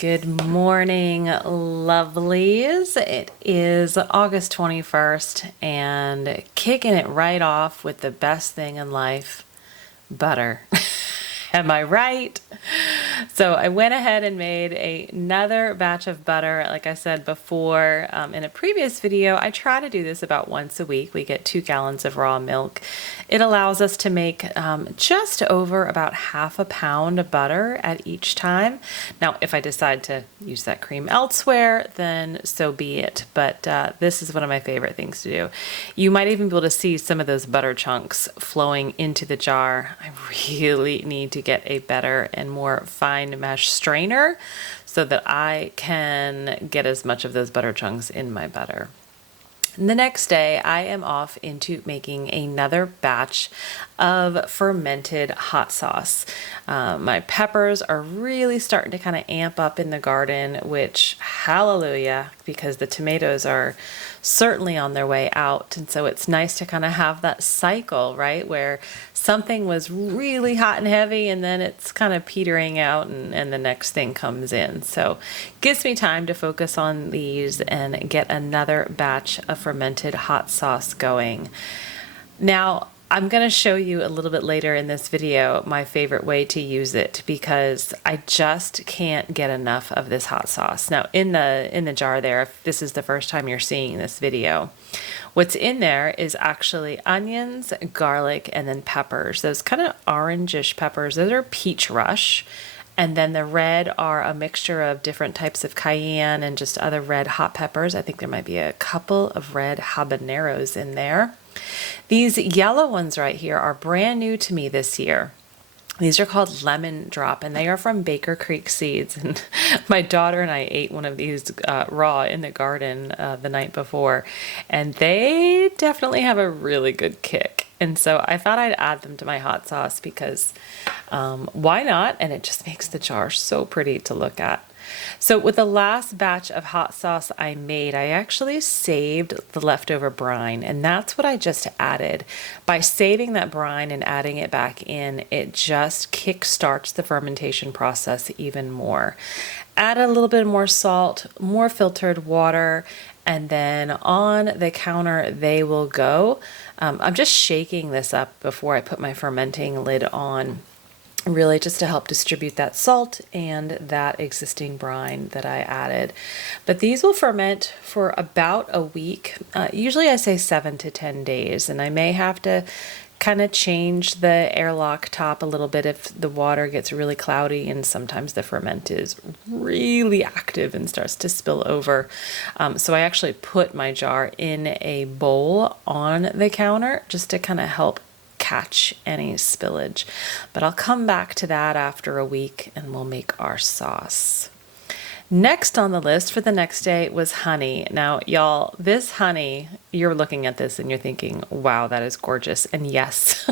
Good morning, lovelies. It is August 21st and kicking it right off with the best thing in life, butter. Am I right? So I went ahead and made another batch of butter. Like I said before in a previous video, I try to do this about once a week. We get 2 gallons of raw milk. It allows us to make just over about half a pound of butter at each time. Now, if I decide to use that cream elsewhere, then so be it. But this is one of my favorite things to do. You might even be able to see some of those butter chunks flowing into the jar. I really need to get a better and more fine mesh strainer so that I can get as much of those butter chunks in my butter. And the next day, I am off into making another batch of fermented hot sauce. My peppers are really starting to kind of amp up in the garden, which hallelujah, because the tomatoes are certainly on their way out. And so it's nice to kind of have that cycle, right? Where something was really hot and heavy and then it's kind of petering out and the next thing comes in. So it gives me time to focus on these and get another batch of fermented hot sauce going. Now, I'm going to show you a little bit later in this video my favorite way to use it because I just can't get enough of this hot sauce. Now, in the jar there, if this is the first time you're seeing this video, what's in there is actually onions, garlic, and then peppers. Those kind of orangish peppers, those are peach rush. And then the red are a mixture of different types of cayenne and just other red hot peppers. I think there might be a couple of red habaneros in there. These yellow ones right here are brand new to me this year. These are called Lemon Drop, and they are from Baker Creek Seeds. And my daughter and I ate one of these raw in the garden the night before, and they definitely have a really good kick. And so I thought I'd add them to my hot sauce because why not? And it just makes the jar so pretty to look at. So with the last batch of hot sauce I made, I actually saved the leftover brine, and that's what I just added. By saving that brine and adding it back in, it just kickstarts the fermentation process even more. Add a little bit more salt, more filtered water, and then on the counter they will go. I'm just shaking this up before I put my fermenting lid on, really just to help distribute that salt and that existing brine that I added. But these will ferment for about a week. Usually I say 7 to 10 days, and I may have to kind of change the airlock top a little bit if the water gets really cloudy, and sometimes the ferment is really active and starts to spill over. So I actually put my jar in a bowl on the counter just to kind of help catch any spillage. But I'll come back to that after a week and we'll make our sauce. Next on the list for the next day was honey. Now, y'all, this honey, you're looking at this and you're thinking, wow, that is gorgeous. And yes,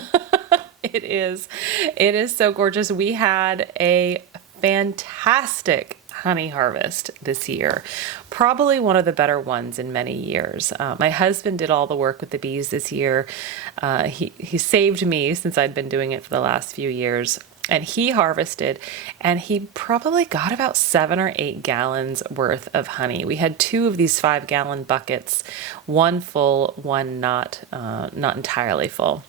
it is. It is so gorgeous. We had a fantastic honey harvest this year, probably one of the better ones in many years. My husband did all the work with the bees this year. He saved me since I'd been doing it for the last few years, and he harvested, and he probably got about 7 or 8 gallons worth of honey. We had 2 of these 5-gallon buckets, one full, one not entirely full.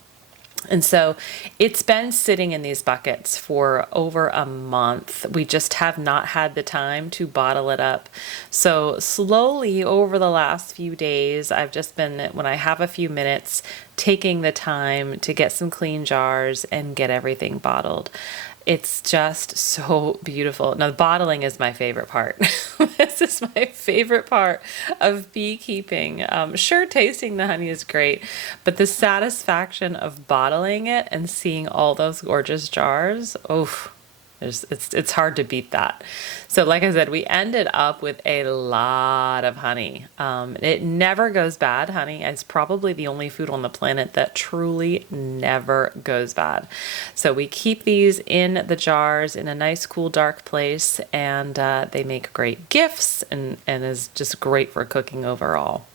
And so it's been sitting in these buckets for over a month. We just have not had the time to bottle it up. So slowly over the last few days, I've just been, when I have a few minutes, taking the time to get some clean jars and get everything bottled. It's just so beautiful. Now, the bottling is my favorite part. This is my favorite part of beekeeping. Sure, tasting the honey is great, but the satisfaction of bottling it and seeing all those gorgeous jars, oh, it's hard to beat that. So like I said, we ended up with a lot of honey. It never goes bad. Honey is probably the only food on the planet that truly never goes bad. So we keep these in the jars in a nice, cool, dark place, and they make great gifts and is just great for cooking overall.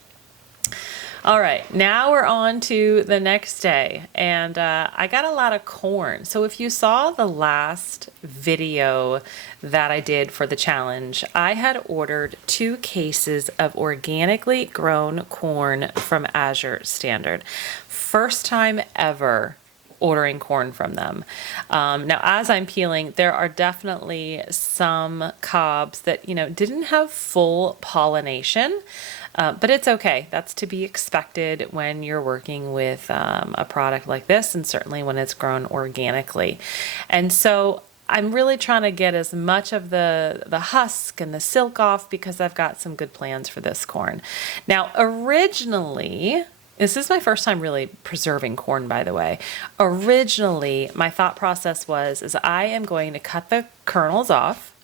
All right, now we're on to the next day, and I got a lot of corn. So if you saw the last video that I did for the challenge, I had ordered 2 cases of organically grown corn from Azure Standard. First time ever ordering corn from them. Now, as I'm peeling, there are definitely some cobs that, didn't have full pollination, but it's okay. That's to be expected when you're working with a product like this, and certainly when it's grown organically. And so I'm really trying to get as much of the husk and the silk off because I've got some good plans for this corn. Now, originally, this is my first time really preserving corn, by the way. Originally, my thought process is I am going to cut the kernels off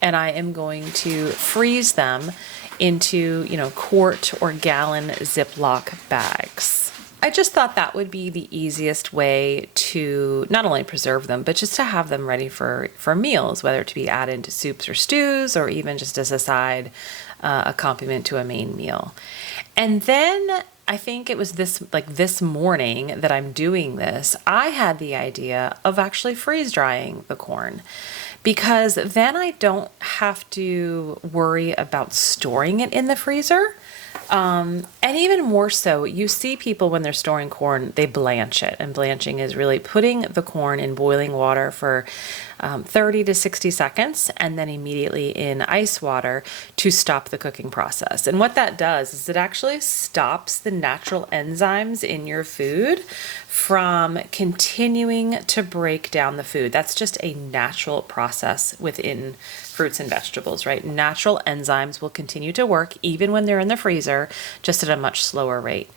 and I am going to freeze them into, quart or gallon Ziploc bags. I just thought that would be the easiest way to not only preserve them, but just to have them ready for meals, whether to be added into soups or stews, or even just as a side accompaniment to a main meal. And then I think it was this morning that I'm doing this, I had the idea of actually freeze drying the corn, because then I don't have to worry about storing it in the freezer. And even more so, you see people when they're storing corn, they blanch it. And blanching is really putting the corn in boiling water for 30 to 60 seconds and then immediately in ice water to stop the cooking process. And what that does is it actually stops the natural enzymes in your food from continuing to break down the food. That's just a natural process within fruits and vegetables, right? Natural enzymes will continue to work even when they're in the freezer, just at a much slower rate.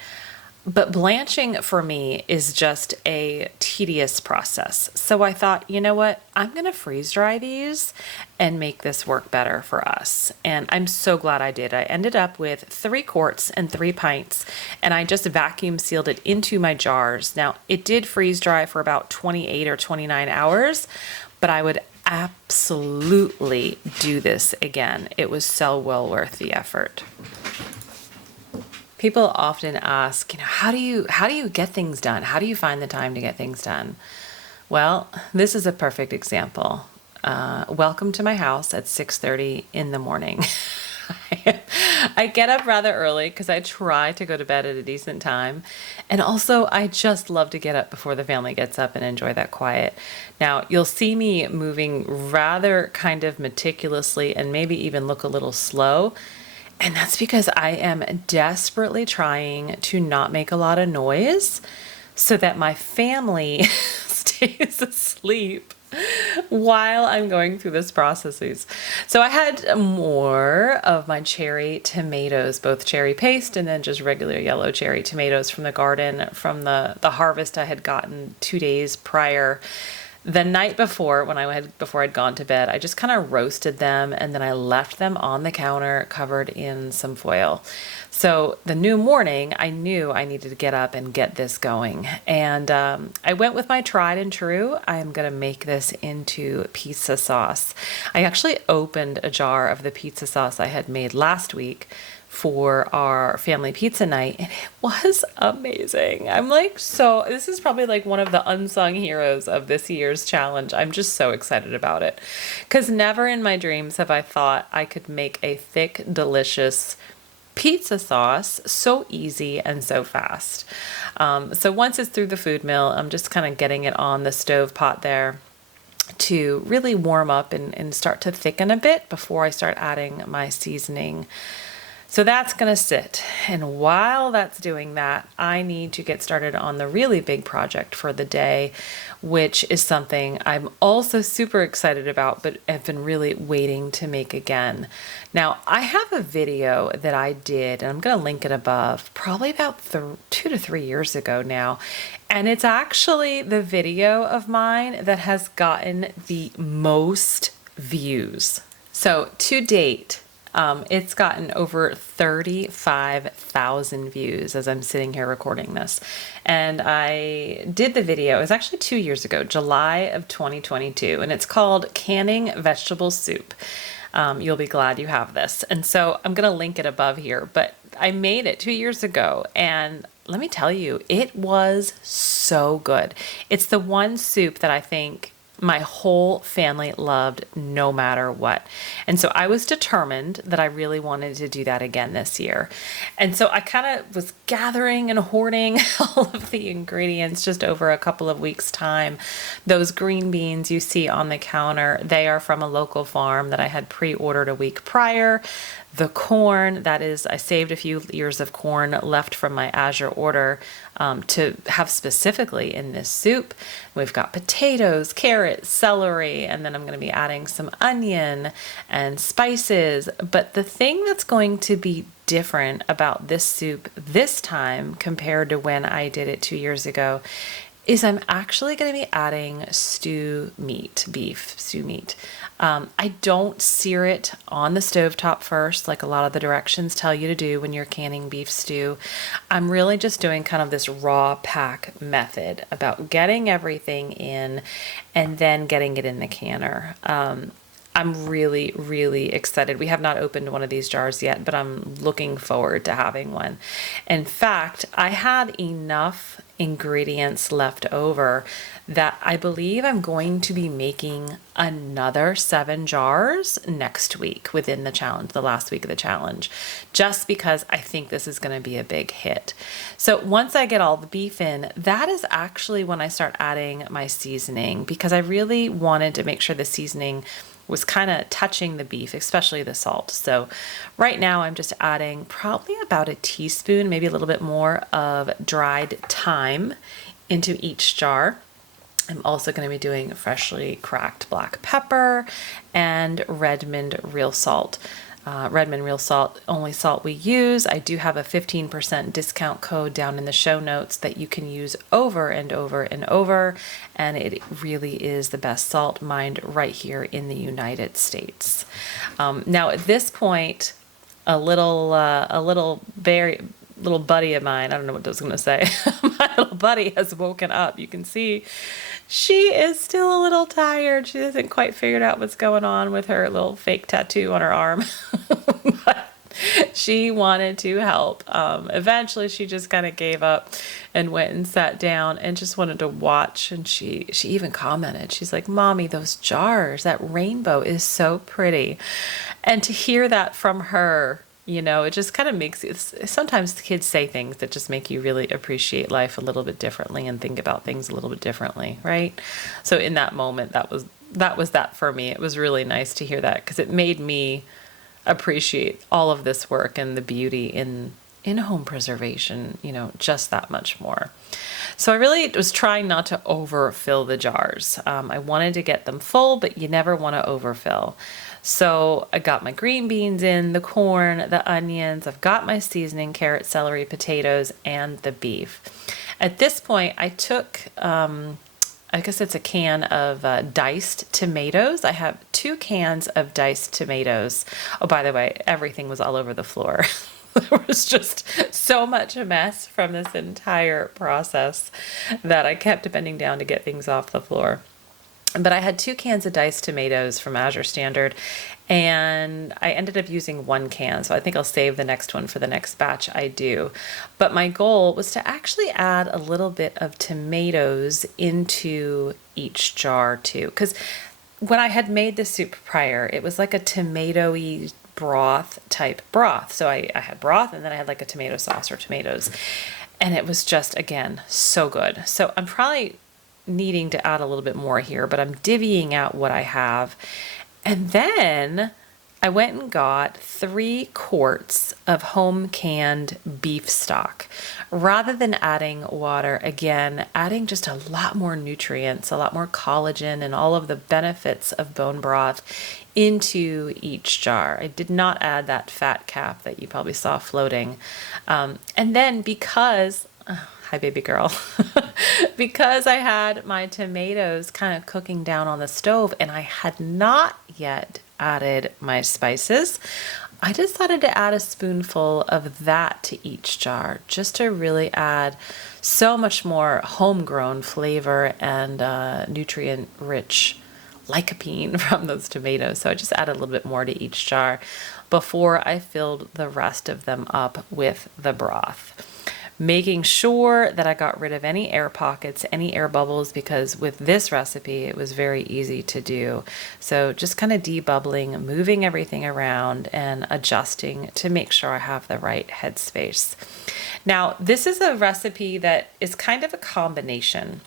But blanching for me is just a tedious process. So I thought, you know what? I'm going to freeze dry these and make this work better for us. And I'm so glad I did. I ended up with 3 quarts and 3 pints, and I just vacuum sealed it into my jars. Now, it did freeze dry for about 28 or 29 hours, but I would absolutely do this again. It was so well worth the effort. People often ask, how do you get things done? How do you find the time to get things done? Well, this is a perfect example. Welcome to my house at 6:30 in the morning. I get up rather early because I try to go to bed at a decent time. And also, I just love to get up before the family gets up and enjoy that quiet. Now, you'll see me moving rather kind of meticulously and maybe even look a little slow. And that's because I am desperately trying to not make a lot of noise so that my family stays asleep while I'm going through this processes. So I had more of my cherry tomatoes, both cherry paste and then just regular yellow cherry tomatoes from the garden, from the harvest I had gotten 2 days prior. The night before, before I'd gone to bed, I just kind of roasted them and then I left them on the counter covered in some foil. So the new morning, I knew I needed to get up and get this going. And I went with my tried and true. I am going to make this into pizza sauce. I actually opened a jar of the pizza sauce I had made last week for our family pizza night, and it was amazing. This is probably like one of the unsung heroes of this year's challenge. I'm just so excited about it because never in my dreams have I thought I could make a thick, delicious pizza sauce so easy and so fast. So once it's through the food mill, I'm just kind of getting it on the stove pot there to really warm up and start to thicken a bit before I start adding my seasoning. So that's going to sit. And while that's doing that, I need to get started on the really big project for the day, which is something I'm also super excited about, but have been really waiting to make again. Now, I have a video that I did, and I'm going to link it above, probably about 2 to 3 years ago now. And it's actually the video of mine that has gotten the most views. So to date, it's gotten over 35,000 views as I'm sitting here recording this. And I did the video, it was actually 2 years ago, July of 2022, and it's called Canning Vegetable Soup. You'll be glad you have this. And so I'm going to link it above here, but I made it 2 years ago, and let me tell you, it was so good. It's the one soup that I think my whole family loved no matter what. And so I was determined that I really wanted to do that again this year. And so I kind of was gathering and hoarding all of the ingredients just over a couple of weeks' time. Those green beans you see on the counter, they are from a local farm that I had pre-ordered a week prior. The corn, that is, I saved a few ears of corn left from my Azure order to have specifically in this soup. We've got potatoes, carrots, celery, and then I'm going to be adding some onion and spices. But the thing that's going to be different about this soup this time compared to when I did it 2 years ago is I'm actually going to be adding beef stew meat. I don't sear it on the stovetop first, like a lot of the directions tell you to do when you're canning beef stew. I'm really just doing kind of this raw pack method about getting everything in and then getting it in the canner. I'm really, really excited. We have not opened one of these jars yet, but I'm looking forward to having one. In fact, I had enough ingredients left over that I believe I'm going to be making another 7 jars next week within the challenge, the last week of the challenge, just because I think this is going to be a big hit. So once I get all the beef in, that is actually when I start adding my seasoning, because I really wanted to make sure the seasoning was kind of touching the beef, especially the salt. So right now I'm just adding probably about a teaspoon, maybe a little bit more of dried thyme into each jar. I'm also going to be doing freshly cracked black pepper and Redmond real salt. Redmond real salt, only salt we use. I do have a 15% discount code down in the show notes that you can use over and over and over, and it really is the best salt mined right here in the United States. Now at this point, a little buddy of mine, I don't know what I was going to say, my little buddy has woken up. You can see she is still a little tired. She hasn't quite figured out what's going on with her little fake tattoo on her arm. But she wanted to help. Eventually she just kind of gave up and went and sat down and just wanted to watch. And she even commented, she's like, "Mommy, those jars, that rainbow is so pretty." And to hear that from her, you know, it just kind of makes it, sometimes kids say things that just make you really appreciate life a little bit differently and think about things a little bit differently, right? So in that moment, that was that for me. It was really nice to hear that, because it made me appreciate all of this work and the beauty in home preservation, you know, just that much more. So I really was trying not to overfill the jars. I wanted to get them full, but you never want to overfill. So I got my green beans in, the corn, the onions, I've got my seasoning, carrot, celery, potatoes, and the beef. At this point, I took, I guess it's a can of diced tomatoes. I have 2 cans of diced tomatoes. Oh, by the way, everything was all over the floor. There was just so much mess from this entire process that I kept bending down to get things off the floor. But I had 2 cans of diced tomatoes from Azure Standard, and I ended up using 1 can. So I think I'll save the next one for the next batch I do. But my goal was to actually add a little bit of tomatoes into each jar too. Because when I had made the soup prior, it was like a tomatoey broth type broth. So I had broth, and then I had like a tomato sauce or tomatoes. And it was just, again, so good. So I'm probably needing to add a little bit more here, but I'm divvying out what I have. And then I went and got 3 quarts of home canned beef stock. Rather than adding water, again, adding just a lot more nutrients, a lot more collagen, and all of the benefits of bone broth into each jar. I did not add that fat cap that you probably saw floating. And then because hi, baby girl. Because I had my tomatoes kind of cooking down on the stove and I had not yet added my spices, I decided to add a spoonful of that to each jar just to really add so much more homegrown flavor and nutrient-rich lycopene from those tomatoes. So I just added a little bit more to each jar before I filled the rest of them up with the broth. Making sure that I got rid of any air pockets, any air bubbles, because with this recipe, it was very easy to do. So just kind of debubbling, moving everything around and adjusting to make sure I have the right headspace. Now, this is a recipe that is kind of a combination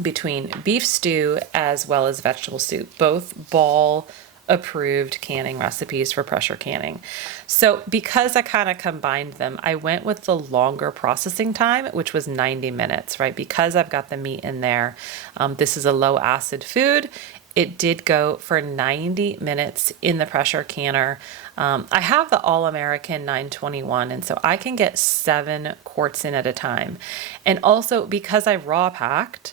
between beef stew as well as vegetable soup, both Ball approved canning recipes for pressure canning. So because I kind of combined them, I went with the longer processing time, which was 90 minutes, right? Because I've got the meat in there. This is a low acid food. It did go for 90 minutes in the pressure canner. I have the All-American 921, and so I can get 7 quarts in at a time. And also because I raw packed,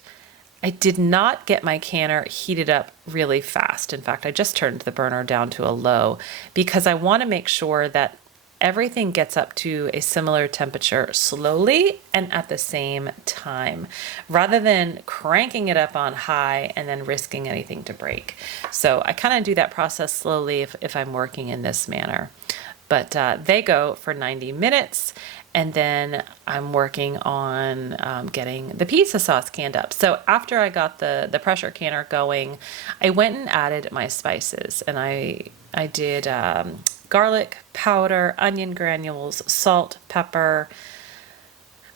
I did not get my canner heated up really fast. In fact, I just turned the burner down to a low because I want to make sure that everything gets up to a similar temperature slowly and at the same time, rather than cranking it up on high and then risking anything to break. So I kind of do that process slowly if I'm working in this manner. But they go for 90 minutes. And then I'm working on getting the pizza sauce canned up. So after I got the pressure canner going, I went and added my spices. And I did garlic powder, onion granules, salt, pepper,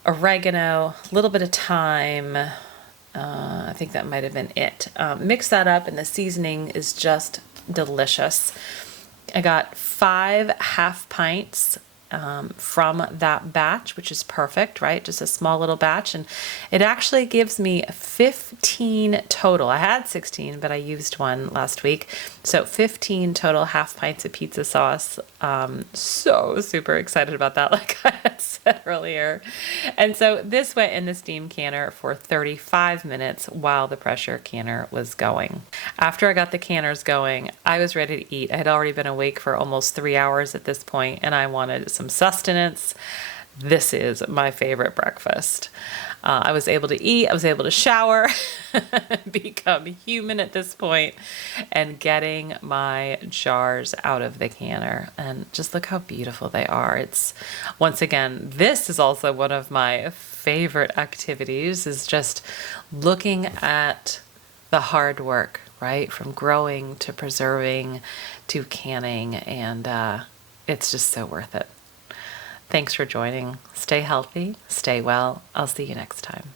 oregano, a little bit of thyme. I think that might have been it. Mix that up and the seasoning is just delicious. I got 5 half pints from that batch, which is perfect, right? Just a small little batch. And it actually gives me 15 total. I had 16, but I used one last week. So 15 total half pints of pizza sauce. So super excited about that, like I had said earlier. And so this went in the steam canner for 35 minutes while the pressure canner was going. After I got the canners going, I was ready to eat. I had already been awake for almost 3 hours at this point, and I wanted some sustenance. This is my favorite breakfast. I was able to eat, I was able to shower, become human at this point, and getting my jars out of the canner. And just look how beautiful they are. It's, once again, this is also one of my favorite activities, is just looking at the hard work, right? From growing to preserving to canning, and it's just so worth it. Thanks for joining. Stay healthy, stay well. I'll see you next time.